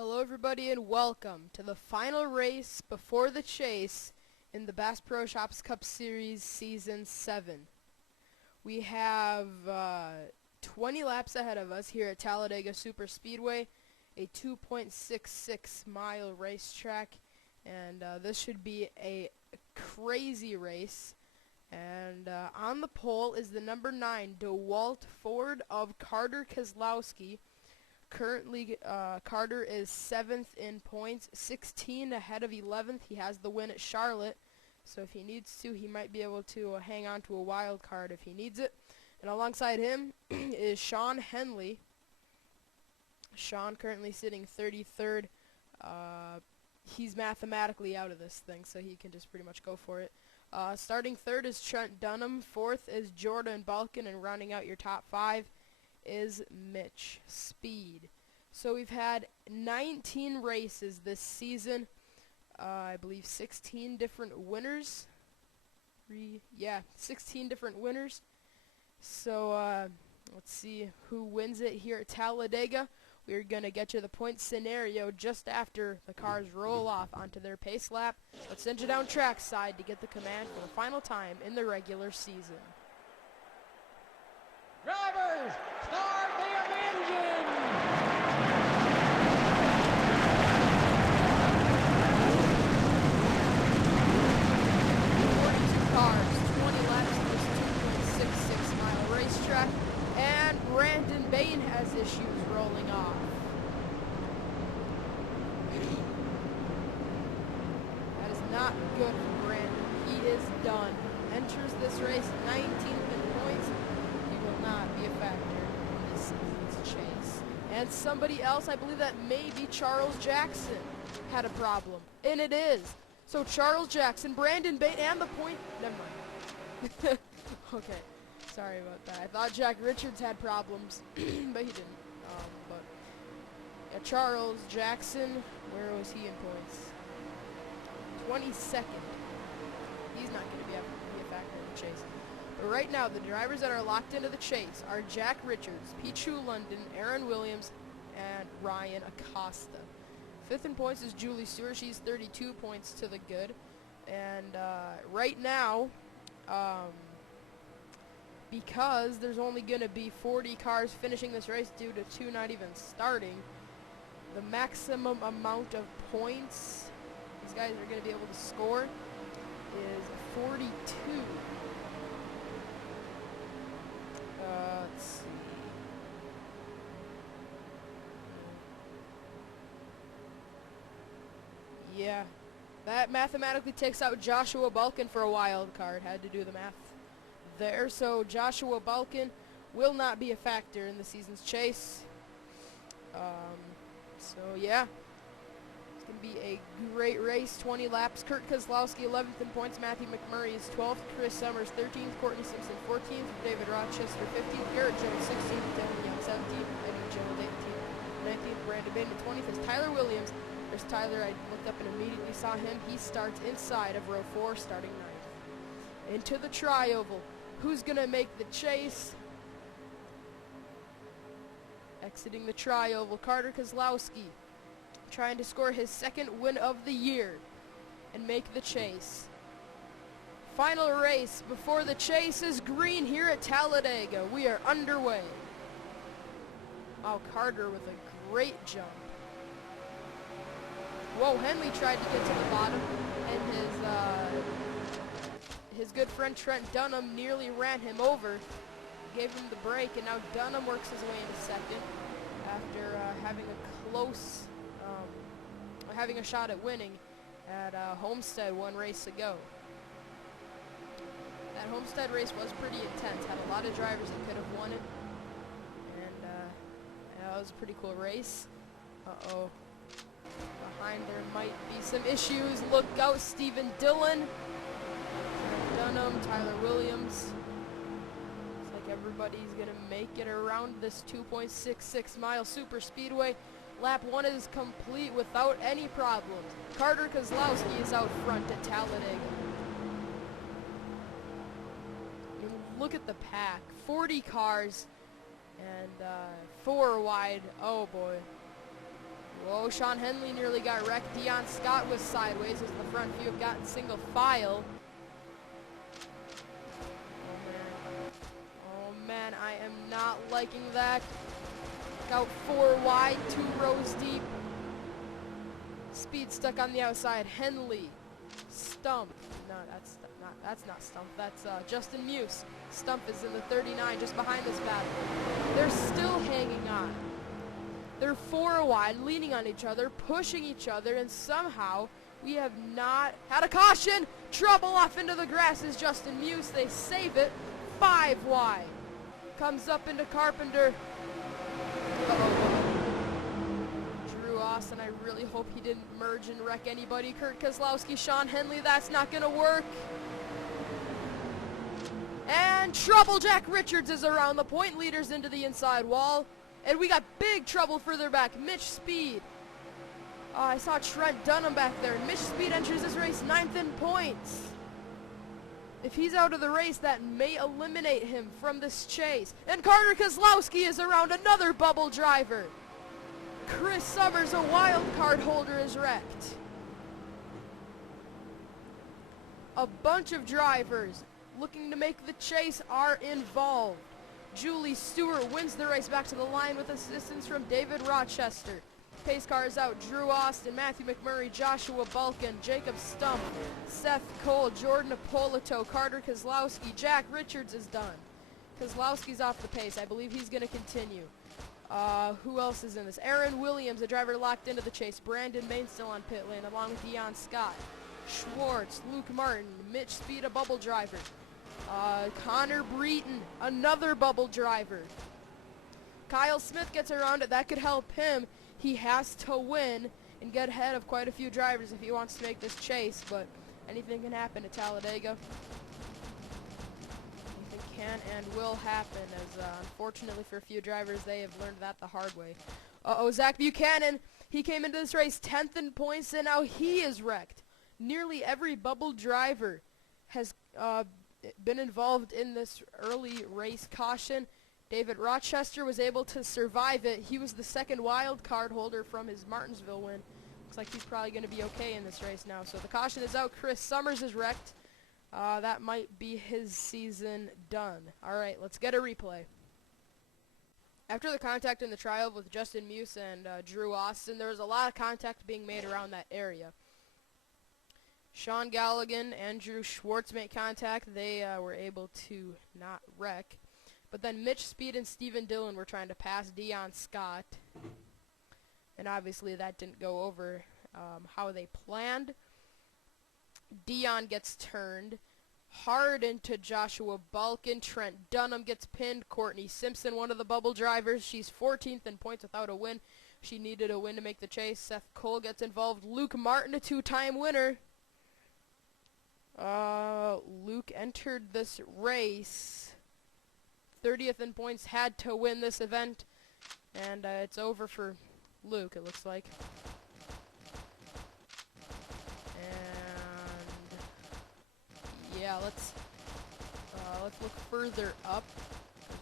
Hello everybody and welcome to the final race before the chase in the Bass Pro Shops Cup Series Season 7. We have 20 laps ahead of us here at Talladega Super Speedway, a 2.66 mile racetrack, and this should be a crazy race. And on the pole is the number 9 DeWalt Ford of Carter Keselowski. Currently, Carter is 7th in points, 16 ahead of 11th. He has the win at Charlotte, so if he needs to, he might be able to hang on to a wild card if he needs it. And alongside him is Sean Henley. Sean currently sitting 33rd. He's mathematically out of this thing, so he can just pretty much go for it. Starting third is Trent Dunham. Fourth is Jordan Balkin, and rounding out your top 5 is Mitch Speed. So we've had 19 races this season. I believe 16 different winners. 16 different winners. So let's see who wins it here at Talladega. We're going to get you the point scenario just after the cars roll off onto their pace lap. Let's send you down trackside to get the command for the final time in the regular season. Drivers, start the engine! 42 cars, 20 laps to this 2.66 mile racetrack, and Brandon Bain has issues rolling off. That is not good for Brandon. He is done. Enters this race 19th in points. Not be a factor in this season's chase. And somebody else, I believe that maybe Charles Jackson had a problem. And it is. So Charles Jackson, Brandon Bain, and the point... Never mind. Okay. Sorry about that. I thought Jack Richards had problems, but he didn't. But yeah, Charles Jackson, where was he in points? 22nd. He's not going to be a factor in the chase. But right now, the drivers that are locked into the chase are Jack Richards, Pichu London, Aaron Williams, and Ryan Acosta. 5th in points is Julie Stewart. She's 32 points to the good. And right now, because there's only going to be 40 cars finishing this race due to 2 not even starting, the maximum amount of points these guys are going to be able to score is 42. Let's see. Yeah, that mathematically takes out Joshua Balkin for a wild card. Had to do the math there. So Joshua Balkin will not be a factor in the season's chase. So yeah, it's going to be a great race. 20 laps. Kurt Keselowski 11th in points. Matthew McMurray is 12th. Chris Summers 13th. Courtney Simpson 14th. David Rochester 15th. Garrett Jones 16th. Dylan Young 17th. Eddie Jones 18th. 19th. Brandon Bain 20th. Is Tyler Williams. There's Tyler. I looked up and immediately saw him. He starts inside of row 4, starting 9th. Into the tri-oval. Who's going to make the chase? Exiting the tri-oval, Carter Keselowski, trying to score his 2nd win of the year and make the chase. Final race before the chase is green here at Talladega. We are underway. Oh, Carter with a great jump. Whoa, Henley tried to get to the bottom, and his good friend Trent Dunham nearly ran him over. Gave him the break, and now Dunham works his way into 2nd after having a close, having a shot at winning at Homestead 1 race ago. That Homestead race was pretty intense, had a lot of drivers that could have won it, and yeah, that was a pretty cool race. Uh-oh. Behind there might be some issues. Look out, Stephen Dillon, Dunham, Tyler Williams. Everybody's going to make it around this 2.66 mile super speedway. Lap 1 is complete without any problems. Carter Keselowski is out front at Talladega. And look at the pack. 40 cars and 4 wide. Oh boy. Whoa, Oh, Sean Henley nearly got wrecked. Dion Scott was sideways as the front few have gotten single file. Oh man, I am not liking that. Look out, 4 wide, 2 rows deep. Speed stuck on the outside. Henley, Stump. No, that's not Stump. That's Justin Muse. Stump is in the 39, just behind this battle. They're still hanging on. They're 4 wide, leaning on each other, pushing each other, and somehow we have not had a caution. Trouble off into the grass is Justin Muse. They save it. 5 wide. Comes up into Carpenter. Drew Austin, I really hope he didn't merge and wreck anybody. Kurt Kozlowski, Sean Henley, that's not going to work. And trouble. Jack Richards is around the point. Leaders into the inside wall. And we got big trouble further back. Mitch Speed. I saw Trent Dunham back there. Mitch Speed enters this race 9th in points. If he's out of the race, that may eliminate him from this chase. And Carter Kozlowski is around another bubble driver. Chris Summers, a wild card holder, is wrecked. A bunch of drivers looking to make the chase are involved. Julie Stewart wins the race back to the line with assistance from David Rochester. Pace car is out. Drew Austin, Matthew McMurray, Joshua Balkin, Jacob Stump, Seth Cole, Jordan Apolito, Carter Kozlowski, Jack Richards is done. Kozlowski's off the pace. I believe he's going to continue. Who else is in this? Aaron Williams, a driver locked into the chase. Brandon Main still on pit lane, along with Dion Scott. Schwartz, Luke Martin, Mitch Speed, a bubble driver. Connor Breton, another bubble driver. Kyle Smith gets around it. That could help him. He has to win and get ahead of quite a few drivers if he wants to make this chase, but anything can happen at Talladega. Anything can and will happen, as unfortunately for a few drivers, they have learned that the hard way. Zach Buchanan, he came into this race 10th in points, and now he is wrecked. Nearly every bubble driver has been involved in this early race caution. David Rochester was able to survive it. He was the second wild card holder from his Martinsville win. Looks like he's probably going to be okay in this race now. So the caution is out. Chris Summers is wrecked. That might be his season done. All right, let's get a replay. After the contact in the trial with Justin Muse and Drew Austin, there was a lot of contact being made around that area. Sean Galligan and Drew Schwartz make contact. They were able to not wreck. But then Mitch Speed and Steven Dillon were trying to pass Dion Scott. And obviously that didn't go over how they planned. Dion gets turned hard into Joshua Balkin. Trent Dunham gets pinned. Courtney Simpson, one of the bubble drivers. She's 14th in points without a win. She needed a win to make the chase. Seth Cole gets involved. Luke Martin, a 2-time winner. Luke entered this race 30th in points, had to win this event, and it's over for Luke, it looks like. And yeah, let's look further up.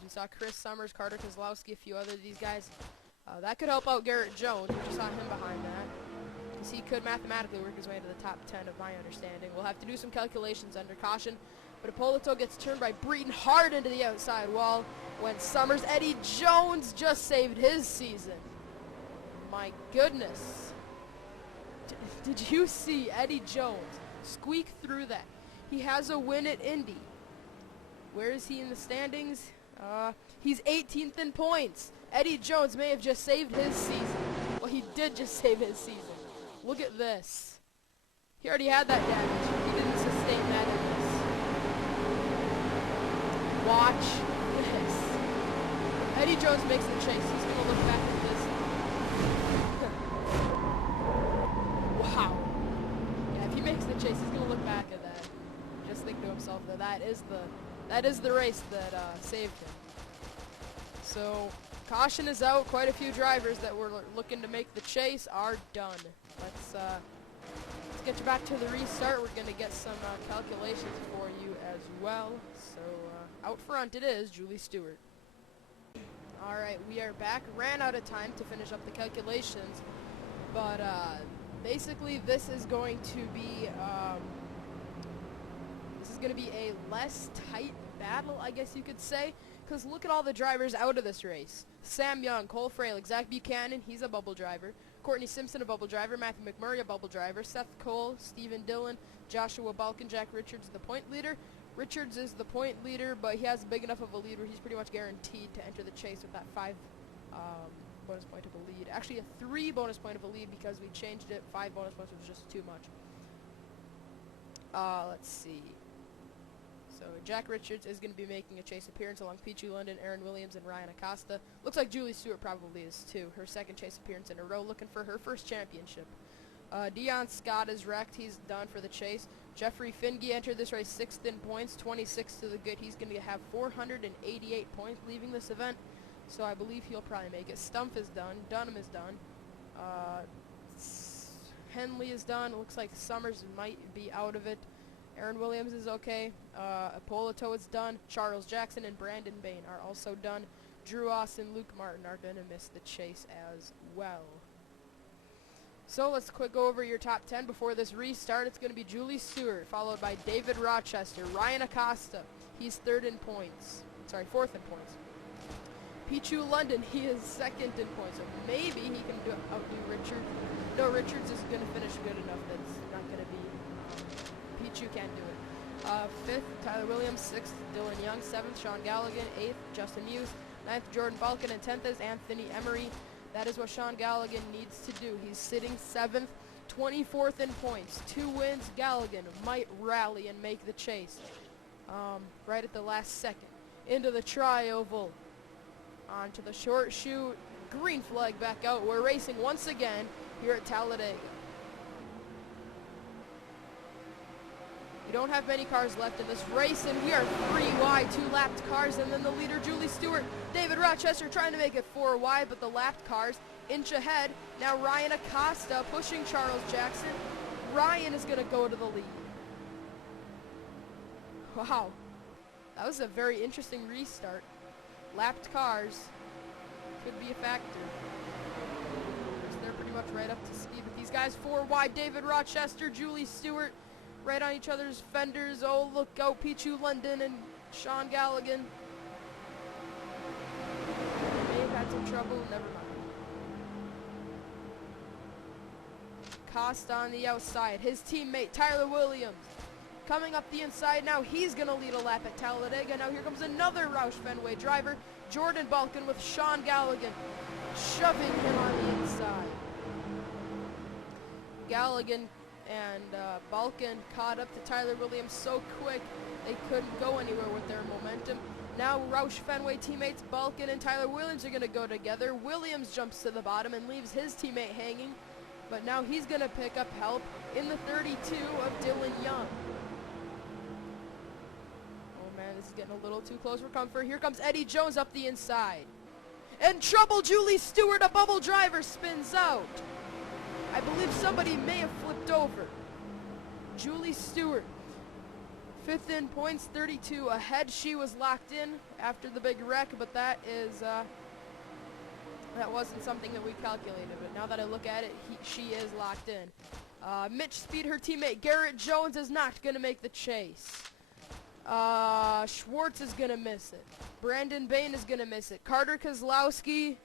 We saw Chris Summers, Carter Kozlowski, a few other of these guys. That could help out Garrett Jones. We just saw him behind that, because he could mathematically work his way into the top 10 of my understanding. We'll have to do some calculations under caution. But Apolito gets turned by Breton hard into the outside wall when Summers. Eddie Jones just saved his season. My goodness. Did you see Eddie Jones squeak through that? He has a win at Indy. Where is he in the standings? He's 18th in points. Eddie Jones may have just saved his season. Well, he did just save his season. Look at this. He already had that damage. He didn't sustain that in this. Watch this. Eddie Jones makes the chase. He's going to look back at this. Wow. Yeah, if he makes the chase, he's going to look back at that. Just think to himself that that is the race that saved him. So caution is out. Quite a few drivers that were looking to make the chase are done. Let's get you back to the restart. We're going to get some calculations for you as well. So out front it is Julie Stewart. All right, we are back. Ran out of time to finish up the calculations, But basically, this is going to be a less tight battle, I guess you could say. Because look at all the drivers out of this race. Sam Young, Cole Fralick, Zach Buchanan, he's a bubble driver. Courtney Simpson, a bubble driver. Matthew McMurray, a bubble driver. Seth Cole, Stephen Dillon, Joshua Balkin, Jack Richards, the point leader. Richards is the point leader, but he has big enough of a lead where he's pretty much guaranteed to enter the chase with that 5 bonus point of a lead. Actually, a 3 bonus point of a lead because we changed it. 5 bonus points was just too much. Let's see. So Jack Richards is going to be making a chase appearance along Pichu London, Aaron Williams, and Ryan Acosta. Looks like Julie Stewart probably is too. Her second chase appearance in a row, looking for her first championship. Dion Scott is wrecked. He's done for the chase. Jeffrey Finge entered this race 6th in points, 26 to the good. He's going to have 488 points leaving this event, so I believe he'll probably make it. Stumpf is done. Dunham is done. Henley is done. It looks like Summers might be out of it. Aaron Williams is okay. Apolito is done. Charles Jackson and Brandon Bain are also done. Drew Austin, Luke Martin are going to miss the chase as well. So let's quick go over your top 10 before this restart. It's going to be Julie Stewart, followed by David Rochester. Ryan Acosta, he's 4th in points. Pichu London, he is 2nd in points, so maybe he can outdo Richards. No, Richards is going to finish good enough that's not going to be... Pichu can't do it. 5th, Tyler Williams. 6th, Dylan Young. 7th, Sean Galligan. 8th, Justin Muse. 9th, Jordan Balkin. And 10th is Anthony Emery. That is what Sean Galligan needs to do. He's sitting 7th, 24th in points. 2 wins. Galligan might rally and make the chase. Right at the last second. Into the tri-oval. Onto the short chute. Green flag back out. We're racing once again here at Talladega. We don't have many cars left in this race, and we are 3 wide, 2 lapped cars, and then the leader, Julie Stewart. David Rochester trying to make it 4 wide, but the lapped cars inch ahead. Now Ryan Acosta pushing Charles Jackson. Ryan is going to go to the lead. Wow. That was a very interesting restart. Lapped cars could be a factor. They're pretty much right up to speed with these guys. 4 wide, David Rochester, Julie Stewart. Right on each other's fenders. Oh, look out, Pichu London and Sean Galligan. May have had some trouble, never mind. Costa on the outside. His teammate, Tyler Williams, coming up the inside now. He's going to lead a lap at Talladega. Now here comes another Roush Fenway driver, Jordan Balkin, with Sean Galligan shoving him on the inside. Galligan and Balkin caught up to Tyler Williams so quick they couldn't go anywhere with their momentum. Now Roush Fenway teammates Balkin and Tyler Williams are going to go together. Williams jumps to the bottom and leaves his teammate hanging, but now he's going to pick up help in the 32 of Dylan Young. Oh man, this is getting a little too close for comfort. Here comes Eddie Jones up the inside. In trouble, Julie Stewart, a bubble driver, spins out. I believe somebody may have flipped over. Julie Stewart, 5th in points, 32 ahead. She was locked in after the big wreck, but that wasn't something that we calculated. But now that I look at it, she is locked in. Mitch Speed, her teammate Garrett Jones, is not going to make the chase. Schwartz is going to miss it. Brandon Bain is going to miss it. Carter Kozlowski.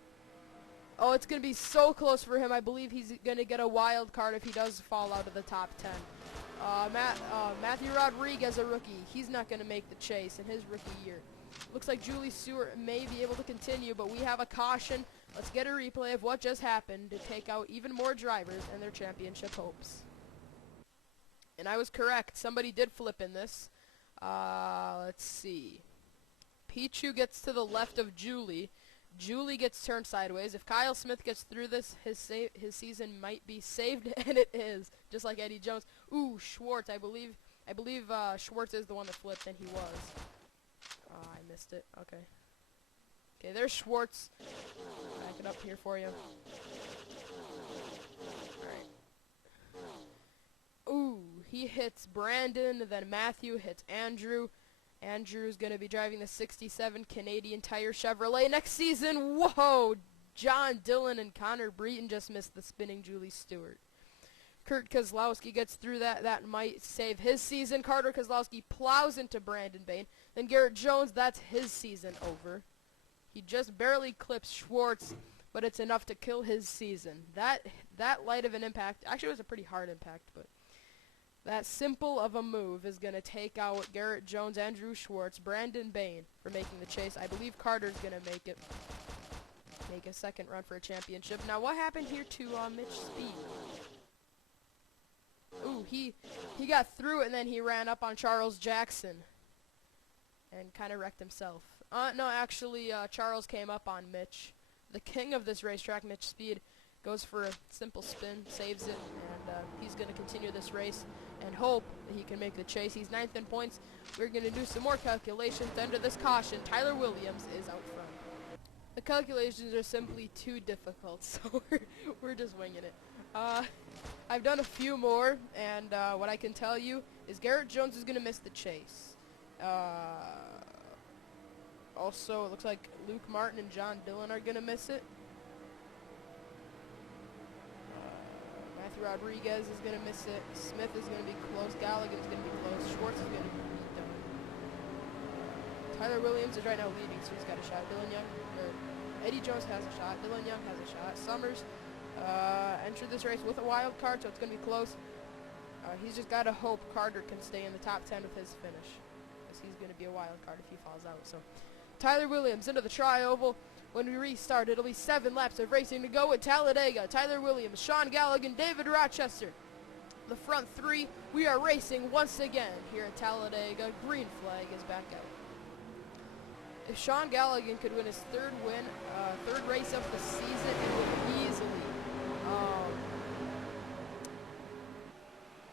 Oh, it's going to be so close for him. I believe he's going to get a wild card if he does fall out of the top 10. Matthew Rodriguez, a rookie. He's not going to make the chase in his rookie year. Looks like Julie Stewart may be able to continue, but we have a caution. Let's get a replay of what just happened to take out even more drivers and their championship hopes. And I was correct. Somebody did flip in this. Let's see. Pichu gets to the left of Julie. Julie gets turned sideways. If Kyle Smith gets through this, his season might be saved, and it is, just like Eddie Jones. Ooh, Schwartz, I believe Schwartz is the one that flipped, and he was. I missed it. Okay. Okay, there's Schwartz. Back it up here for you. Alright. Ooh, he hits Brandon, then Matthew hits Andrew. Andrew's going to be driving the 67 Canadian Tire Chevrolet next season. Whoa! John Dillon and Connor Breton just missed the spinning Julie Stewart. Kurt Kozlowski gets through that. That might save his season. Carter Kozlowski plows into Brandon Bain. Then Garrett Jones, that's his season over. He just barely clips Schwartz, but it's enough to kill his season. That light of an impact, actually it was a pretty hard impact, but that simple of a move is going to take out Garrett Jones, Andrew Schwartz, Brandon Bain for making the chase. I believe Carter's going to make a second run for a championship. Now what happened here to Mitch Speed? Ooh, he got through it and then he ran up on Charles Jackson and kind of wrecked himself. No, actually, Charles came up on Mitch. The king of this racetrack, Mitch Speed, goes for a simple spin, saves it, and he's going to continue this race and hope that he can make the chase. He's 9th in points. We're going to do some more calculations. Under this caution, Tyler Williams is out front. The calculations are simply too difficult, so we're just winging it. I've done a few more, and what I can tell you is Garrett Jones is going to miss the chase. Also, it looks like Luke Martin and John Dillon are going to miss it. Matthew Rodriguez is going to miss it. Smith is going to be close. Gallagher is going to be close. Schwartz is going to be done. Tyler Williams is right now leading, so he's got a shot. Eddie Jones has a shot. Dylan Young has a shot. Summers entered this race with a wild card, so it's going to be close. He's just got to hope Carter can stay in the top 10 with his finish, because he's going to be a wild card if he falls out. So Tyler Williams into the tri-oval. When we restart, it'll be 7 laps of racing to go at Talladega. Tyler Williams, Sean Gallagher, David Rochester. The front 3, we are racing once again here at Talladega. Green flag is back out. If Sean Gallagher could win his third race of the season, it would easily.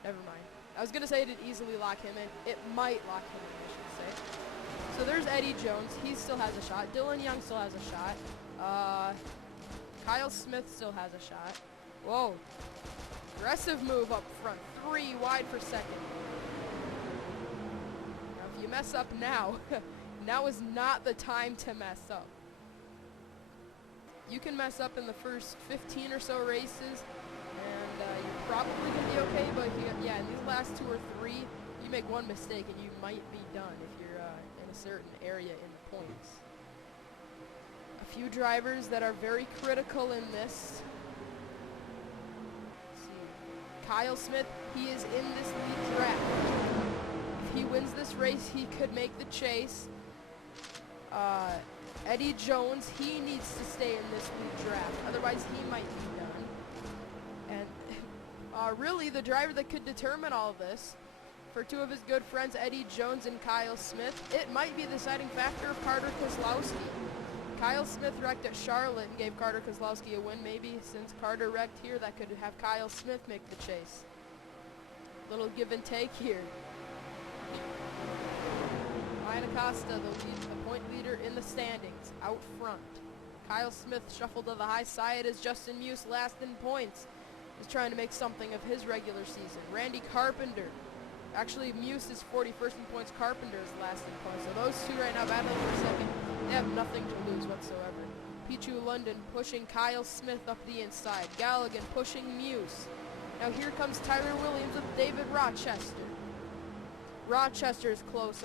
Never mind. I was going to say it'd easily lock him in. It might lock him in, I should say. So there's Eddie Jones. He still has a shot. Dylan Young still has a shot. Kyle Smith still has a shot. Whoa. Aggressive move up front. 3 wide for second. Now, if you mess up now, now is not the time to mess up. You can mess up in the first 15 or so races, and you're probably going to be okay, but in these last 2 or 3, you make one mistake and you might be done if you're in a certain area in the points. A few drivers that are very critical in this. Let's see. Kyle Smith, he is in this lead draft. If he wins this race, he could make the chase. Eddie Jones, he needs to stay in this lead draft, otherwise he might be done. And really the driver that could determine all this, for 2 of his good friends, Eddie Jones and Kyle Smith, it might be the deciding factor of Carter Kozlowski. Kyle Smith wrecked at Charlotte and gave Carter Kozlowski a win. Maybe since Carter wrecked here, that could have Kyle Smith make the chase. Little give and take here. Ryan Acosta, the point leader in the standings, out front. Kyle Smith shuffled to the high side as Justin Muse, last in points, is trying to make something of his regular season. Randy Carpenter. Actually, Muse is 41st in points. Carpenter is last in points. So those 2 right now battling for second. They have nothing to lose whatsoever. Pichu London pushing Kyle Smith up the inside. Gallagher pushing Muse. Now here comes Tyler Williams with David Rochester. Rochester is close.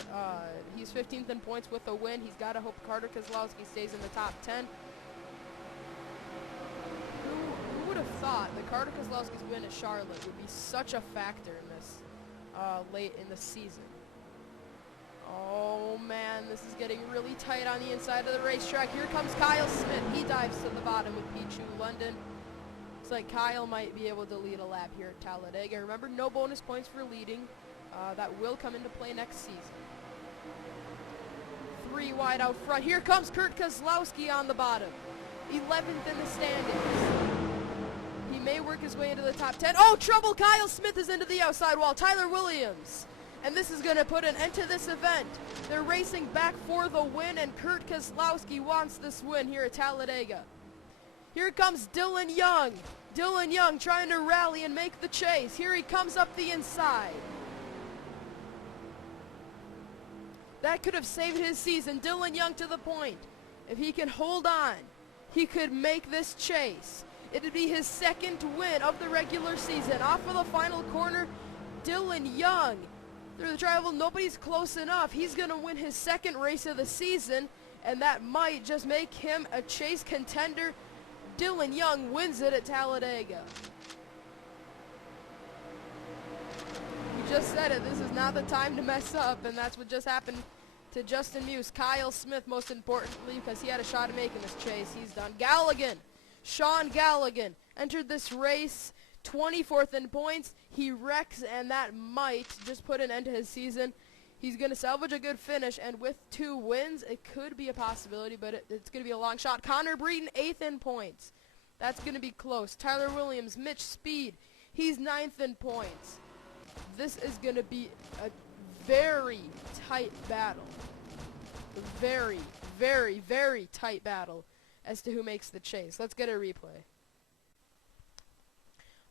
He's 15th in points with a win. He's got to hope Carter Kozlowski stays in the top 10. Who would have thought that Carter Kozlowski's win at Charlotte would be such a factor in this late in the season? Oh man, this is getting really tight on the inside of the racetrack. Here comes Kyle Smith. He dives to the bottom with Pichu London. Looks like Kyle might be able to lead a lap here at Talladega. Remember, no bonus points for leading. That will come into play next season. 3 wide out front. Here comes Kurt Kozlowski on the bottom. 11th in the standings. He may work his way into the top 10. Oh, trouble! Kyle Smith is into the outside wall. Tyler Williams. And this is going to put an end to this event. They're racing back for the win, and Kurt Kozlowski wants this win here at Talladega. Here comes Dylan Young. Dylan Young trying to rally and make the chase. Here he comes up the inside. That could have saved his season. Dylan Young to the point. If he can hold on, he could make this chase. It'd be his second win of the regular season. Off of the final corner, Dylan Young. Through the travel, nobody's close enough. He's going to win his second race of the season, and that might just make him a chase contender. Dylan Young wins it at Talladega. We just said it. This is not the time to mess up, and that's what just happened to Justin Muse. Kyle Smith, most importantly, because he had a shot at making this chase. He's done. Galligan, Sean Galligan, entered this race 24th in points. He wrecks, and that might just put an end to his season. He's going to salvage a good finish, and with 2 wins, it could be a possibility, but it's going to be a long shot. Connor Breeden, 8th in points. That's going to be close. Tyler Williams, Mitch Speed, he's 9th in points. This is going to be a very tight battle. Very, very, very tight battle as to who makes the chase. Let's get a replay.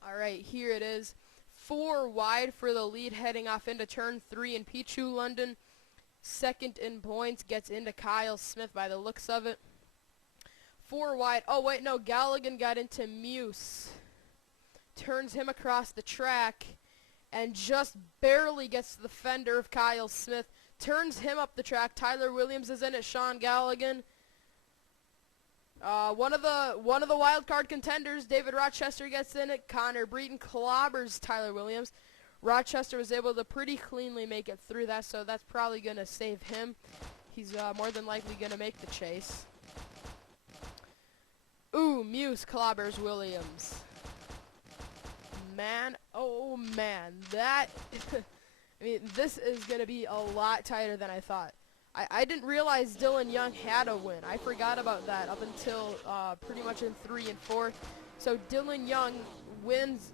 All right, here it is. 4 wide for the lead heading off into turn 3 in Pichu, London. Second in points, gets into Kyle Smith by the looks of it. 4 wide. Oh, wait, no, Galligan got into Muse. Turns him across the track and just barely gets to the fender of Kyle Smith. Turns him up the track. Tyler Williams is in it. Sean Galligan. One of the wild card contenders, David Rochester, gets in it. Connor Breeden clobbers Tyler Williams. Rochester was able to pretty cleanly make it through that, so that's probably going to save him. He's more than likely going to make the chase. Ooh, Muse clobbers Williams. Man, oh man, that... I mean, this is going to be a lot tighter than I thought. I didn't realize Dylan Young had a win. I forgot about that up until pretty much in 3 and 4. So Dylan Young wins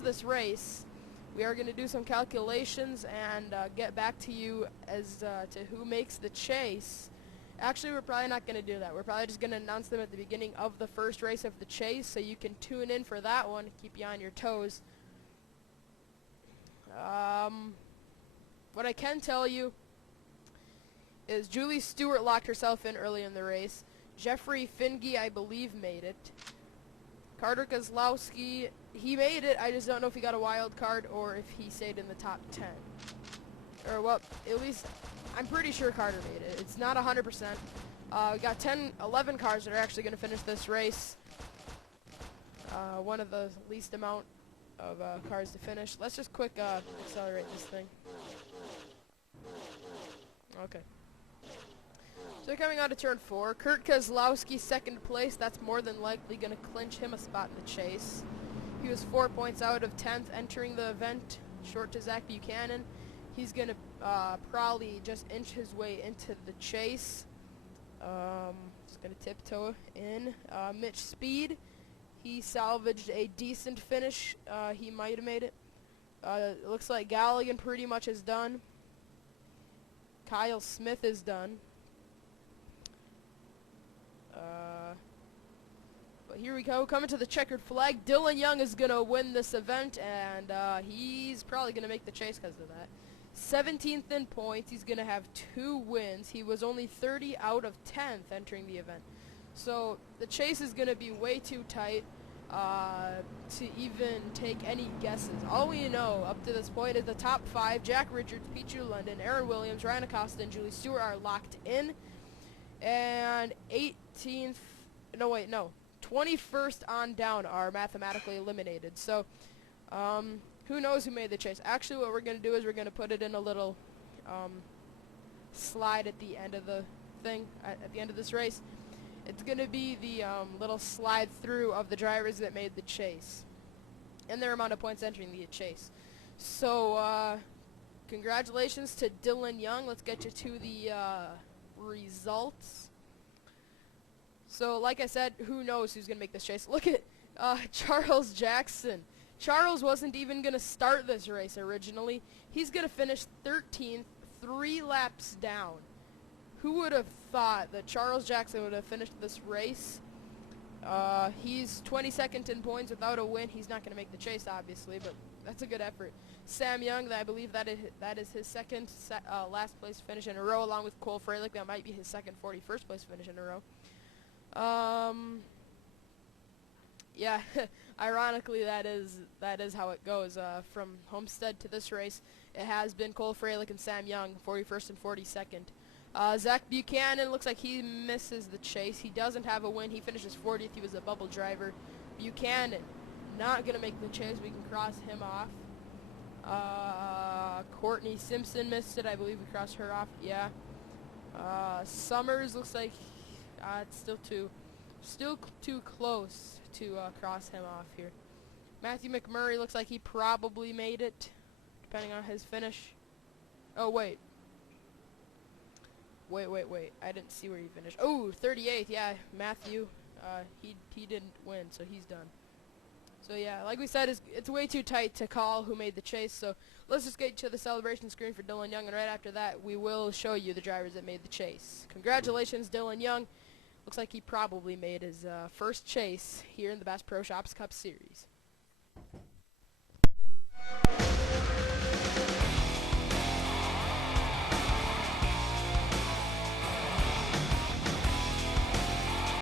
this race. We are going to do some calculations and get back to you as to who makes the chase. Actually, we're probably not going to do that. We're probably just going to announce them at the beginning of the first race of the chase, so you can tune in for that one, keep you on your toes. What I can tell you is Julie Stewart locked herself in early in the race. Jeffrey Finge, I believe, made it. Carter Kozlowski, he made it. I just don't know if he got a wild card or if he stayed in the top 10. Or, well, at least I'm pretty sure Carter made it. It's not 100%. We got 11 cars that are actually going to finish this race. One of the least amount of cars to finish. Let's just quick accelerate this thing. Okay. So coming out of turn 4, Kurt Kozlowski, 2nd place. That's more than likely going to clinch him a spot in the chase. He was 4 points out of 10th entering the event, short to Zach Buchanan. He's going to probably just inch his way into the chase. Just going to tiptoe in. Mitch Speed, he salvaged a decent finish. He might have made it. It looks like Galligan pretty much is done. Kyle Smith is done. But here we go, coming to the checkered flag. Dylan Young is going to win this event, and he's probably going to make the chase because of that. 17th in points. He's going to have 2 wins. He was only 30 out of 10th entering the event. So the chase is going to be way too tight to even take any guesses. All we know up to this point is the top 5, Jack Richards, Pichu London, Aaron Williams, Ryan Acosta, and Julie Stewart are locked in. And 21st on down are mathematically eliminated. So, who knows who made the chase? Actually, what we're going to do is we're going to put it in a little slide at the end of the thing, at the end of this race. It's going to be the little slide through of the drivers that made the chase and their amount of points entering the chase. So, congratulations to Dylan Young. Let's get you to the results. So, like I said, who knows who's going to make this chase? Look at Charles Jackson. Charles wasn't even going to start this race originally. He's going to finish 13th, 3 laps down. Who would have thought that Charles Jackson would have finished this race? He's 22nd in points without a win. He's not going to make the chase, obviously, but that's a good effort. Sam Young, I believe that is his second last place finish in a row, along with Cole Freilich. That might be his second 41st place finish in a row. Yeah, ironically, that is how it goes. From Homestead to this race, it has been Cole Freilich and Sam Young, 41st and 42nd. Zach Buchanan looks like he misses the chase. He doesn't have a win. He finishes 40th. He was a bubble driver. Buchanan, not going to make the chase. We can cross him off. Courtney Simpson missed it. I believe we crossed her off. Yeah. Summers looks like it's still too close to cross him off here. Matthew McMurray looks like he probably made it, depending on his finish. Oh, wait. Wait. I didn't see where he finished. Oh, 38th. Yeah, Matthew. He didn't win, so he's done. So yeah, like we said, it's way too tight to call who made the chase. So let's just get to the celebration screen for Dylan Young, and right after that, we will show you the drivers that made the chase. Congratulations, Dylan Young. Looks like he probably made his first chase here in the Bass Pro Shops Cup Series.